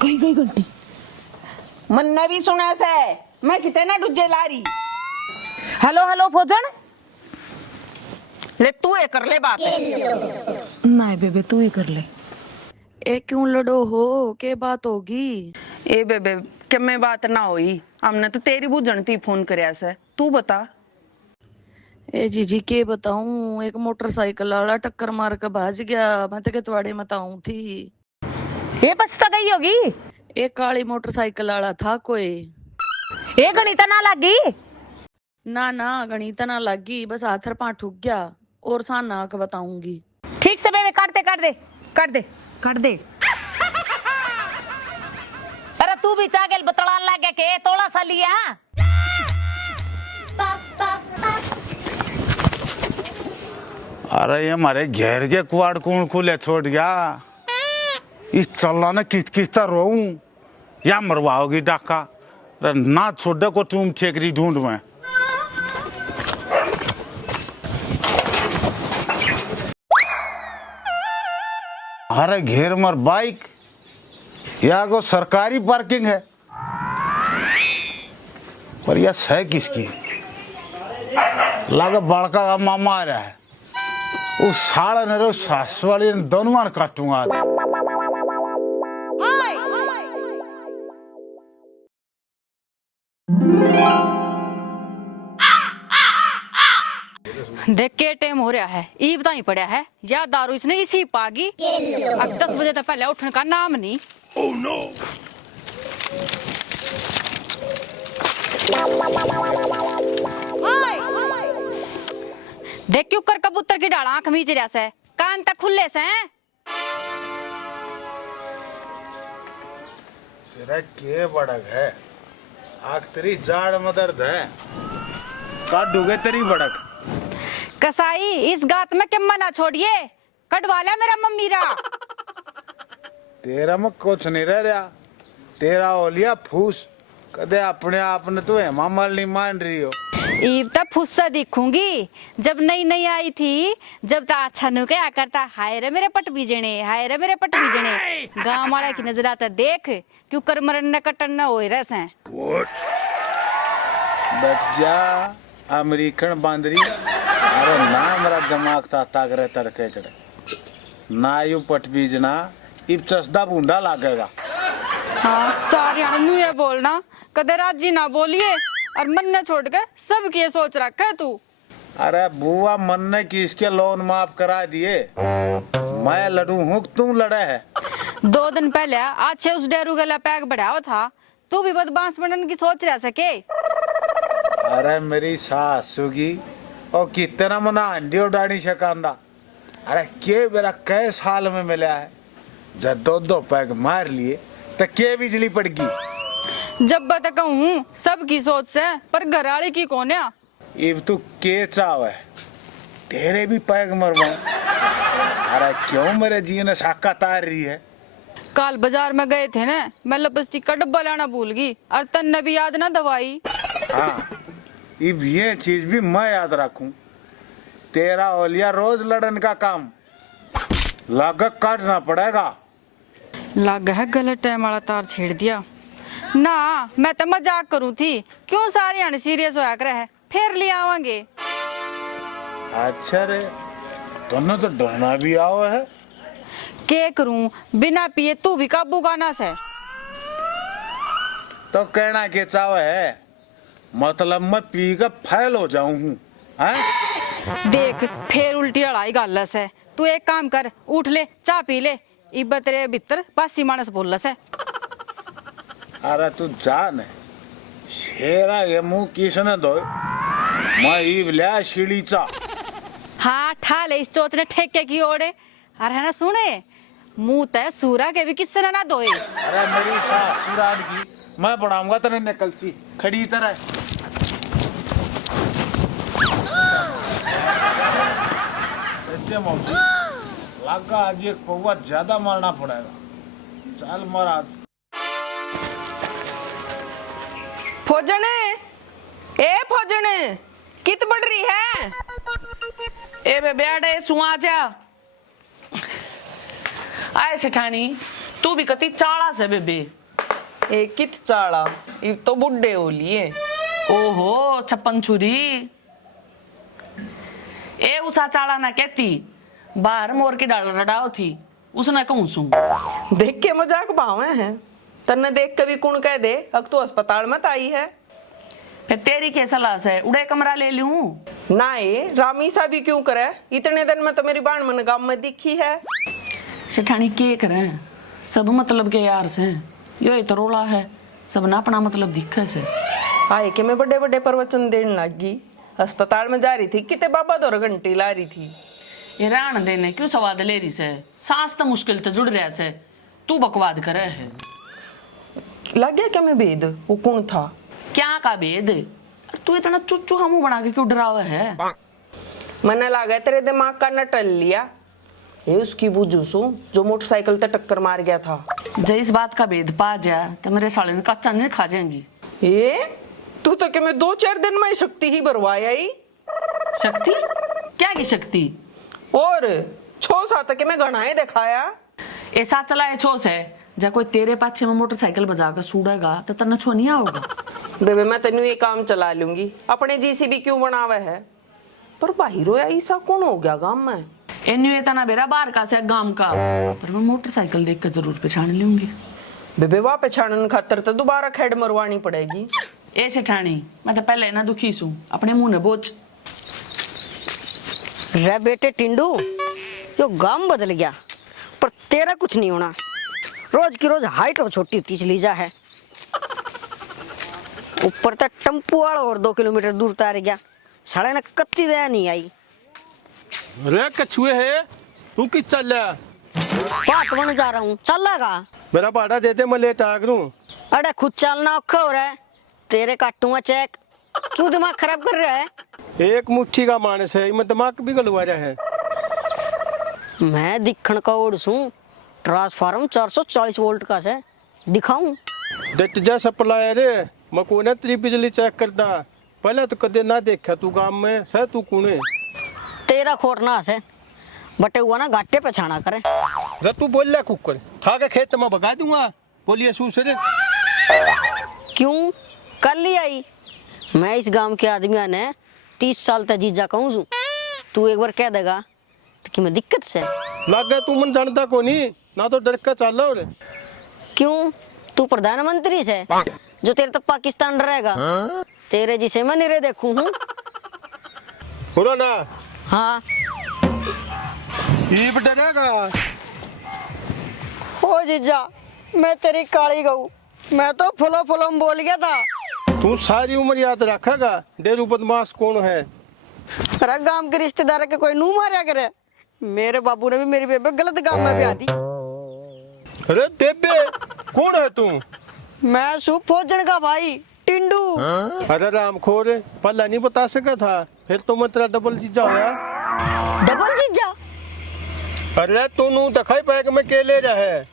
गई गई घंटी मन ने भी सुना से मैं कितने ना डुजे ला रही। हेलो हेलो भोजन ले तू ये कर ले बात नहीं बेबे तू ही कर ले। ए क्यों लड़ो हो के बात होगी? ए बेबे के मैं बात ना हुई हमने तो तेरी बुझन थी फोन करया से तू बता। ए जीजी के बताऊं, एक मोटरसाइकिल वाला टक्कर मार के भाज गया। मैं तो केतवाड़ी में ताऊं थी। ये पछता गई होगी। एक काली मोटरसाइकिल वाला था कोई। ये गणित ना लगी ना ना गणित ना लगी, बस हाथर पांव ठुक गया। और साना के बताऊंगी। ठीक से बेबे कर दे कर दे कर दे कर दे। अरे तू भी चागल बतलान लग गया के थोड़ा सा लिया। अरे ये हमारे घेर के कुआड़ कौन खुले छोड़ गया। इस चल्ला ने किस किसता रोऊं या मरवाओगी डाका। ना छोड़ को तुम ठेकरी ढूंढ में। अरे घेर मर बाइक या को सरकारी पार्किंग है पर यह है किसकी। लगा बड़का का मामा आ रहा है। उस साला ने सास वाली दोनों मार काटूंगा। देख के टाइम हो रहा है, ई बताई पड़ा है या दारू इसने इसी पागी। अब 10 बजे तक पहले उठने का नाम नहीं। oh, no. देख क्यों कर कबूतर की डाल आंख मीच रहा से, कान तक खुले से हैं। तेरा के बड़क है, आग तेरी जाड़ में दर्द है, काटूंगे तेरी बड़क। कसाई इस गात में क्या ना छोड़िए, कटवा लिया मेरा मम्मीरा। तेरा में कुछ नहीं रह रहा, तेरा हो लिया फूस। कदे अपने आप ने तो हेमा मालिनी मान रही हो। ईब तक फुस्सा दिखूंगी। जब नई नई आई थी, जब तक अच्छा नु क्या करता, हाय रे मेरे पट बीजने, हाय रे मेरे पट बीजने। गांव वाला की नजर आता देख क्यों कर मरन न कटन न होए रस हैं। बैठ जा अमेरिकन बांदरी। अरे ना मेरा दिमाग ताक रहे तड़के चढ़े ना यू पट बीजना। इब चसदा बूंदा लागेगा। हाँ सारे नु ये बोलना कदे राजी ना बोलिए और मन न छोड़ के सब की सोच रखा है तू। अरे बुआ मन ने किसके लोन माफ करा दिए। मैं लड़ू हूँ तू लड़े है। 2 दिन पहले अच्छे उस डेरू गला पैक बढ़ावा था, तू भी बदमाश बनने की सोच रह सके। अरे मेरी सासू की और कितना मना अंडी उड़ानी शकांदा। अरे के मेरा कै साल में मिला है, जब 2 पैक मार लिए तो के बिजली पड़ गई। जब बता कहूँ सबकी सोच से, पर घर वाली की कौन है। इब तू के चाव है तेरे भी पैग मरवाऊं। अरे क्यों मेरे जी ने साका तार रही है। कल बाजार में गए थे ना, मैं लिपस्टिक का डब्बा लाना भूल गई और तन्ने भी याद ना दवाई। हाँ इब ये चीज भी मैं याद रखूं। तेरा ओलिया रोज लड़न का काम लागत काटना पड़ेगा। लग है गलत टाइम वाला तार छेड़ दिया ना। मैं तो मजाक करूँ थी, क्यों सारे आने सीरियस होया करे है, फिर ले आवांगे। अच्छा रे दोनों तो डरना भी आओ है। के करूँ बिना पिए तू भी काबू गाना से। तो कहना के चाव है मतलब मैं पी कर फैल हो जाऊं हूँ। देख फिर उल्टी अड़ाई गल से। तू एक काम कर, उठ ले चाय पी ले। इब तेरे भीतर बासी मानस बोल से। अरे तू जान शेरा ये मुंह किसने धोए। मैं ईब लिया सीढ़ी चा। हाँ ठा ले इस चोच ने ठेके की ओड़े। अरे है ना सुने मुंह तय सूरा के भी किसने ना धोए। अरे मेरी सास सुरान की मैं बढ़ाऊंगा तेरे निकलती खड़ी तरह। मौसी लगा आज एक पौवा ज्यादा मारना पड़ेगा। चल मारा फौजन ए फौजन कित बढ़ रही है। ए बे बेटे सुआ जा आए सेठानी तू भी कति चाला से बेबे। एक कित चाड़ा ये तो बुड्ढे हो लिए। ओहो छप्पन छुरी ए उसा चाला ना कहती बाहर मोर की डाल रडाओ थी उसने कहूं सू। देख के मजाक भावे हैं तन्ने देख कभी कौन कह दे अब तू अस्पताल मत आई है। फिर तेरी क्या सलाह है उड़े कमरा ले लूं ना ये रामी सा भी क्यों करे इतने दिन में तो मेरी बाण मन गांव में दिखी है। सेठानी के करे सब मतलब के यार से यो तो रोला है सब ना अपना मतलब दिखे से। आए के मैं बड़े बड़े प्रवचन देने लगी अस्पताल में जा रही थी किते बाबा दो घंटी ला रही थी। ये राण देने क्यों सवाद ले रही से सांस तो मुश्किल तो जुड़ रहा से तू बकवाद करे है। लग गया क्या मैं भेद वो कौन था क्या का भेद तू इतना चुच्चू हमू बना के क्यों डरावा है। मैंने लगा तेरे दिमाग का नटल लिया ये उसकी बुझूसू जो मोटरसाइकिल से टक्कर मार गया था। जब इस बात का भेद पा जाए तो मेरे साले ने कच्चा नहीं खा जाएंगी। ये तू तो क्या मैं 2-4 दिन में शक्ति ही भरवाया ही। शक्ति क्या की शक्ति और 6-7 के मैं गणाए दिखाया। ऐसा चला है छो से जब कोई तेरे पाछे में मोटरसाइकिल बजा कर सूड़ेगा तो तना छो नहीं आओगा। बेबे मैं तेन ये काम चला लूंगी अपने जीसीबी क्यों बनावे है पर बाहर ऐसा कौन हो गया गांव में। एन्यू तना बेरा बाहर का से गांव का पर मैं मोटरसाइकिल देख कर जरूर पहचान लूंगी। बेबे वाह पहचानन खातर तो दोबारा खेड मरवानी पड़ेगी। ए सेठानी मैं तो पहले ना दुखी सू अपने मुंह ने बोझ। रे बेटे टिंडू यो गांव बदल गया पर तेरा कुछ नहीं होना। रोज की रोज हाइट और छोटी होती चली जा है। ऊपर तक टम्पू वाला और 2 किलोमीटर दूर तार गया साढ़े ना कत्ती दया नहीं आई। रे कछुए है तू किस चल रहा बात बन जा रहा हूँ चलेगा मेरा भाड़ा देते मैं लेट आ करूं। अरे खुद चलना औखा हो रहा है तेरे काटूंगा चेक क्यों दिमाग खराब कर रहा है। एक मुट्ठी का मानस है मैं दिमाग भी गलवा रहा है। मैं दिखण का ओढ़ सू ट्रांसफार्म 440 वोल्ट का से दिखाऊं। डट जा सप्लाई रे मैं को ना तेरी बिजली चेक करता पहले तो कदे ना देखा तू गांव में सह तू कौन तेरा खोटना से बटे हुआ ना घाटे पे छाना करे। रे तू बोल ले कुकर ठा के खेत में भगा दूंगा बोलिए सूसरे। क्यों कल ही आई मैं इस गांव के आदमी ने 30 साल तक जीजा कहूँ छू तू एक बार कह देगा तो कि मैं दिक्कत से लगे तू मन जानता को नहीं ना तो डर का चल रहा क्यों तू प्रधानमंत्री से जो तेरे तो पाकिस्तान रहेगा तेरे जिसे मैं नहीं देखू हूँ। बोलो ना हाँ ये डरेगा हो जीजा मैं तेरी काली गऊ मैं तो फुलो फुलो में बोल गया था। तू सारी उम्र याद रखेगा डेरू बदमाश कौन है। अरे गांव के रिश्तेदार के कोई नू मारा करे मेरे बाबू ने भी मेरी बेबे गलत गांव में ब्याह दी। अरे बेबे कौन है तू। मैं सु फौजन का भाई टिंडू। अरे रामखोर पहला नहीं बता सका था फिर तो मैं तेरा डबल जीजा होया। डबल जीजा अरे तू नू दिखाई बैग में के ले जा है।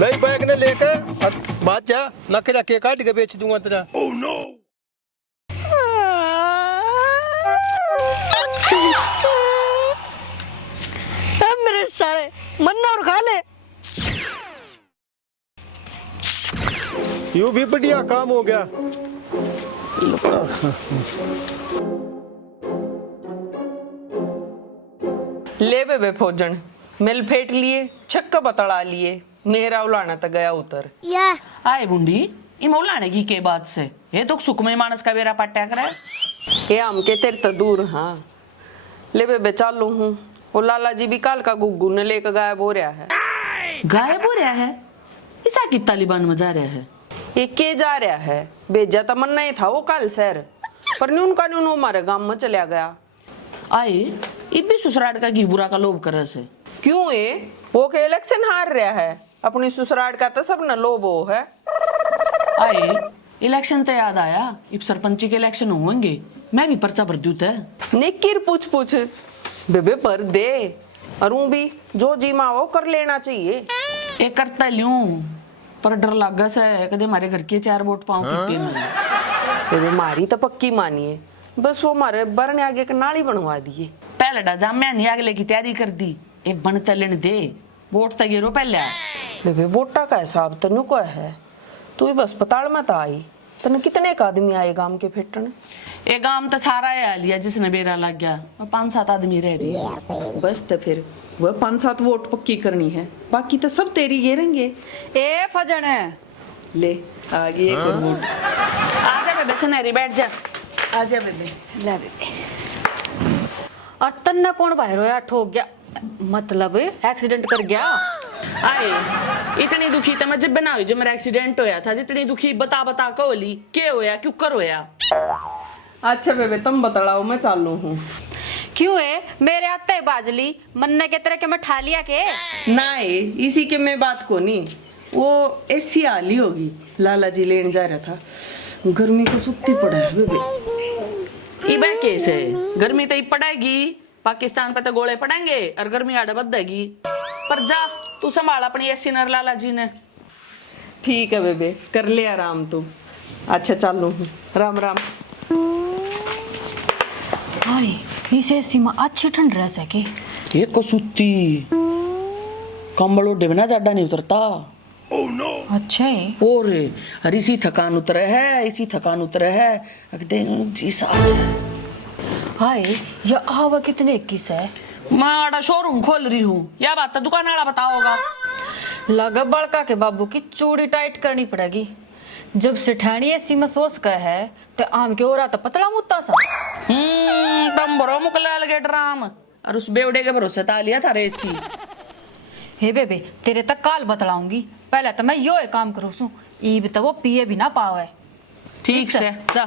नहीं बैग ने लेकर बात जा नकला के काट के बेच दूंगा तेरा। oh, no! मेरे साले मन्ना और खा ले। यूं भी बढ़िया काम हो गया। ले बेबे फौजन मिल फेंट लिए छक्का बतड़ा लिए मेरा उलाना तक गया उतर। आए बुंडी इमोलाने की के बात से ये तो सुखमय मानस का बेरा पट्टा करे। ये हम के तेरे तो दूर हाँ ले बेबे चालू हूँ वो लाला जी भी काल का गुग्गू ने लेकर गायब हो रहा है। गायब हो रहा है ऐसा कि तालिबान में जा रहा है। ये के जा रहा है भेजा तमन्ना ही था वो कल शहर पर न्यून का न्यून हमारे गांव में चला गया। आए ये भी ससुराल का घी बुरा का लोभ करे से क्यों ये वो के इलेक्शन हार रहा है अपनी ससुराल का तो सब न लोभ हो है। आए इलेक्शन तो याद आया इब सरपंची के इलेक्शन होंगे मैं भी पर्चा भर दूं थे। निकिर पूछ बेबे पर दे और भी जो जी माँ वो कर लेना चाहिए। एक करता लूं पर डर लगा सा है कदे हमारे घर के 4 वोट पाऊं कितने में। ये मारी तो पक्की मानिए, बस वो हमारे बरने आगे का नाली बनवा दिए। पहले डा जाम्या नहीं अगले की तैयारी कर दी, ए बनते लेने दे वोट तक गिरो पहले। बेबे वोटा का हिसाब तनु को है, तू ही बस अस्पताल में तो आई, तने कितने का आदमी आए गांव के फेटने? ए गांव तो सारा है लिया जिसने बेरा लग गया, 5-7 आदमी रह रही। बस तो फिर वह 5-7 वोट पक्की करनी है, बाकी तो सब तेरी घेरेंगे। ए फजन ले आ गई एक और वोट। आ जा बेबे सुनहरी बैठ जा, आ जा बेबे। ले बेबे। और तन्ने कौन बाहर होया ठोक गया, मतलब एक्सीडेंट कर गया? आए इतनी दुखी तो मैं जब बना हुई जब मेरा एक्सीडेंट होया था, जितनी दुखी बता बता को होली के होया क्यों कर होया। अच्छा बेबे तुम बतलाओ, मैं चालू हूँ। क्यों है मेरे आते ही बाजली मन्ने के तरह के मैं ठा लिया के? ना इसी के में बात को नहीं, वो ऐसी आली होगी, लाला जी लेने जा रहा था, गर्मी को सुत्ती पड़ा है बेबे। इबे केस है, गर्मी तो ही पड़ेगी, पाकिस्तान पे तो गोले पड़ेंगे और गर्मी आड़े बदलेगी। पर जा तू संभाल अपनी ऐसी नर लाला जी ने। ठीक है बेबे कर ले आराम तू। अच्छा चालू हूँ, राम राम। भाई इसे सीमा अच्छी ठंड रह सके। ये को सुत्ती कंबल ओढ़े बिना जाडा नहीं उतरता। अच्छा है। और अरे इसी थकान उतरे है, इसी थकान उतरे है, अगदे जी साज है। भाई ये आवा कितने 21 है? मैं आड़ा शोरूम खोल रही हूँ, या बात तो दुकान वाला बताओगा। लगा बड़का के बाबू की चूड़ी टाइट करनी पड़ेगी। जब सेठानी ऐसी महसूस का है तो आम के ओरा तो पतला मुत्ता सा। तम भरो मुकला लगे ड्राम और उस बेवड़े के भरोसे ता लिया था रेसी। हे बेबे तेरे तक काल बतलाऊंगी, पहले तो मैं यो एक काम करूँ सू, ईब तो वो पिए भी ना पावे। ठीक से जा।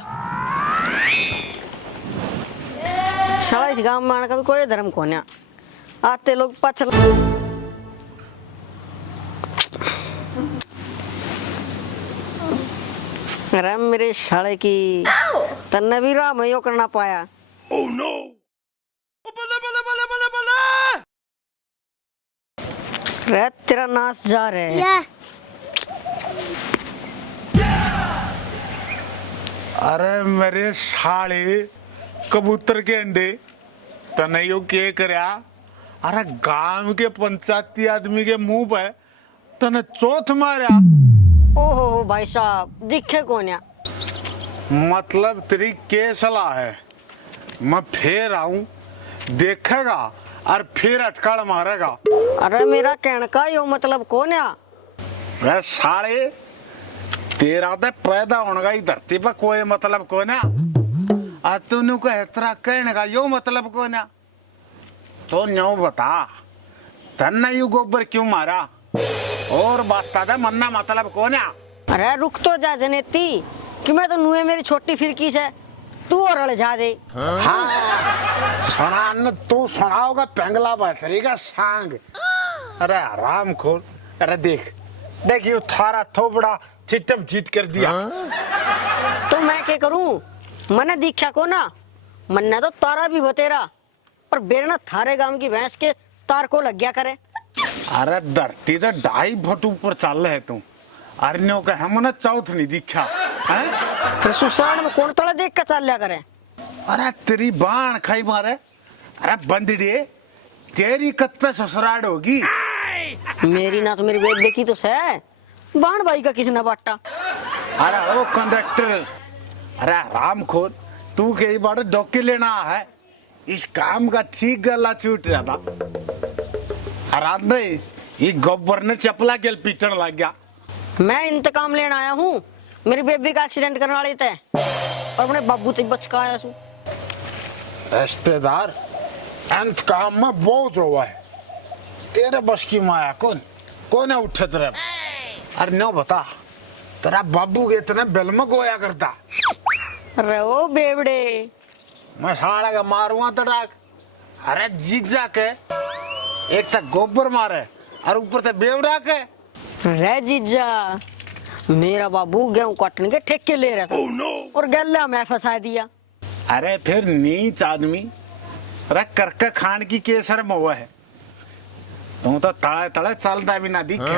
साला इस गांव में आने का भी कोई धर्म को नहीं, आते लोग पछल। अरे मेरे साले की तन्ने भी राम यो करना पाया। ओह नो, बल्ले बल्ले बल्ले बल्ले बल्ले। रे तेरा नाश जा रहे है। अरे मेरे साले कबूतर के अंडे तने यो के करया। अरे गांव के पंचायती आदमी के मुंह पे तने चौथ मारा। ओहो भाई साहब दिखे कोन्या। मतलब तेरी के सलाह है, मैं फिर आऊं देखेगा और फिर अटकड़ मारेगा। अरे मेरा कहने का यो मतलब कोन्या। वे साले तेरा तो पैदा होने का ही धरती पर कोई मतलब को ना, आज तूने को इतना कहने का यो मतलब को ना। तो न्यू बता तन्ने यू गोबर क्यों मारा, और बात था मन्ना मतलब को ना। अरे रुक तो जा जनेती कि मैं तो नुए मेरी छोटी फिरकी से तू और अड़ जा दे। हाँ सुना न तू सुनाओगा पेंगला बहतरी का सांग। अरे आराम खोल। अरे देख देख ये थारा थोबड़ा चिट्टम चीट कर दिया। तो मैं क्या करूं, मने दिखा को ना, मन्ना तो तारा भी बतेरा पर बेरना थारे गांव की भैंस के तार को लग गया करे। अरे धरती तो 2.5 फुट ऊपर चल रहे तू, अरण्यों का हमने चौथ नहीं दिखा है? फिर सुसाण में कौन तला देख कर चल लिया करे। अरे तेरी बाण खाई मारे। अरे बंदड़िए तेरी कत्ते ससुराल होगी। मेरी ना तो मेरी बेबे की तो है, बाण भाई का किसने बांटा। अरे वो कंडक्टर, अरे राम खोल तू कई बार डॉक्टर लेना है, इस काम का ठीक गला छूट रहा था। अरे नहीं ये गोबर ने चपला के पीटन लग गया। मैं इंतकाम लेने आया हूँ, मेरी बेबी का एक्सीडेंट करने वाले थे और अपने बाबू से बच का आया। रिश्तेदार इंतकाम में बोझ हुआ है, तेरे बस की माया कौन कौन है उठत रहे। अरे नो बता तेरा बाबू के इतने बेल में गोया करता। अरे ओ बेवड़े मैं साला का मारूंगा तड़ाक। अरे जीजा के एक तक गोबर मारे और ऊपर से बेवड़ा के। रे जीजा मेरा बाबू गेहूं काटने के ठेके ले रहा था और गल्ला में फंसा दिया। अरे फिर नीच आदमी अरे करके खान की केसर में हुआ है, तू तो तड़े तड़े चलता भी ना दिखे।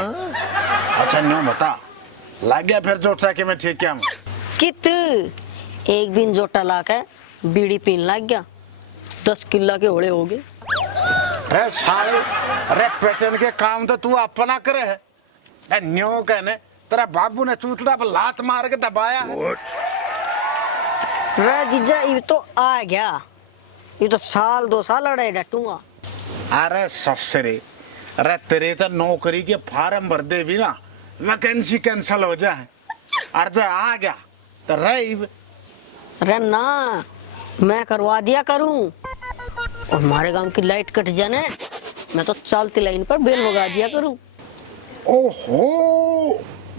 अच्छा नो बता लग गया फिर जोटा के मैं ठीक क्या हूँ। कित एक दिन जोटा लाके बीड़ी पीन लग गया, 10 किल्ला के होड़े हो गए। अरे साले, अरे पेचन के काम तो तू अपना करे है। अरे न्यो कहने तेरा बाबू ने चूतड़ा पर लात मार के दबाया है। रे जीजा ये तो आ गया, ये तो साल 2 साल लड़ाई डटूंगा। अरे ससुरे, अरे तेरे तो नौकरी के फार्म भर दे भी ना, वैकेंसी कैंसिल हो जाए। अरे आ गया तो अरे ना, मैं करवा दिया करूं, और हमारे गांव की लाइट कट जाने मैं तो चलती लाइन पर बेल बगा दिया करूं। ओहो,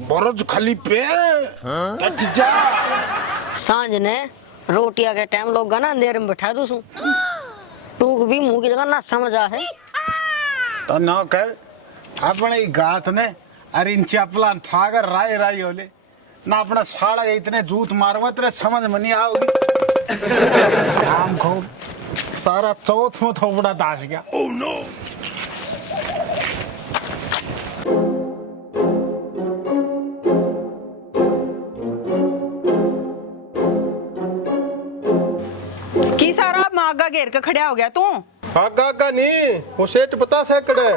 बुर्ज खलीफे कट जा। सांझ ने रोटिया के टाइम लोग ना अंधेरे में बैठा दूं, टूक भी मुंह की जगह ना समझ आ है। तो ना कर अपने गात ने अरे इन चपला था कर राय राय होले ना, अपना साड़ा इतने जूत मारवा तेरे समझ में नहीं आओगी। काम खो तारा चौथ में थोड़ा दास गया। Oh no. की सारा मागा घेर के खड़ा हो गया तू? आगा नहीं, वो सेठ बता सकड़े।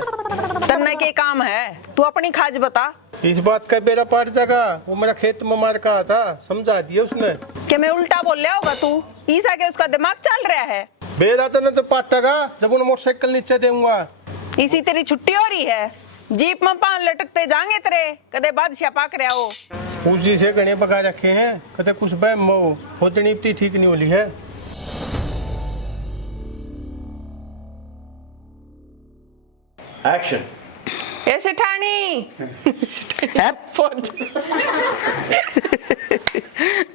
तन्ने के काम है, तू अपनी खाज बता। इस बात का बेरा पाट जागा, वो मेरा खेत में मार कहा था, समझा दिया उसने। क्या मैं उल्टा बोल रहा होगा तू? ईसा के उसका दिमाग चल रहा है। बेरा तो न तो पाटेगा जब उन्हें मोटरसाइकिल नीचे दूंगा। इसी तेरी छुट्टी हो रही है, जीप में पान लटकते जाएंगे तेरे, कदे बादशाह पाक रहा हो। उसी से गणे पका रखे हैं, कदे कुछ बहम हो, होतनी इतनी ठीक नहीं होली है। एक्शन। ए सेठानी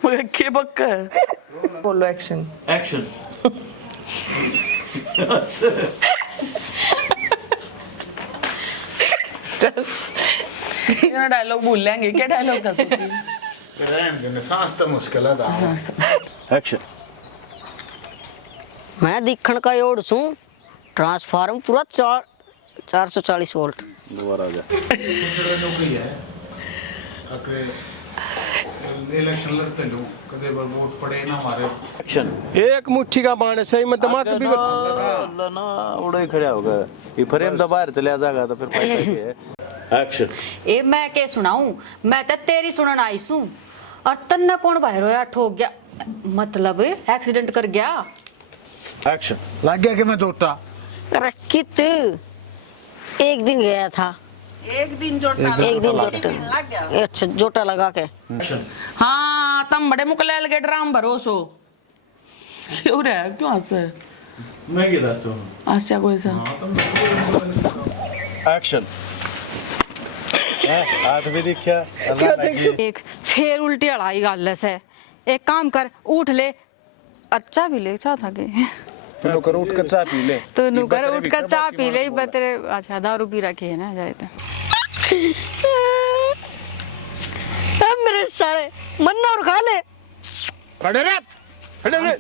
मगर के बक्का बोलो एक्शन। एक्शन। चल इतना डायलॉग भूल लेंगे। क्या डायलॉग था सोची? रहने देने, सांस तो मुश्किल है। एक्शन। मैं दिखण का योड़ सू, ट्रांसफार्म पूरा 440 वोल्ट। दोबारा आ जा। इलेक्शन लड़ते लोग कदे बार वोट पड़े ना हमारे। एक्शन। एक मुट्ठी का बाण है, सही में दिमाग भी अल्लाह ना उड़ा ही खड़ा होगा। ये फ्रेम दबा रहे चले जाएगा तो फिर फायदा क्या है। एक्शन। ए मैं के सुनाऊं, मैं तो तेरी सुनन आई सू, और तन्ने कौन बाहर होया ठोक गया, मतलब एक्सीडेंट कर गया। एक्शन। लग गया कि मैं जोटा। अरे कित एक दिन गया था, एक दिन जोटा एक दिन लग जोटा, अच्छा जोटा लगा के। एक्शन। हाँ तम बड़े मुकलैल के ड्राम भरोसो क्यों रहा, क्यों हंसे? मैं किधर से? हास्या कोई सा एक्शन। हाथ भी दिखा अल्लाह लगी। एक फिर उल्टी अड़ाई गाल से, एक काम कर उठ ले, अच्छा भी ले चाह था के तू नुकर उठ कर चाय पी ले। तो नुकर उठ कर चाह पी ले बतरे। अच्छा दारू पी रखी है ना जाए तो। मेरे साले मन्ना और खा ले। खड़े रे, खड़े रे।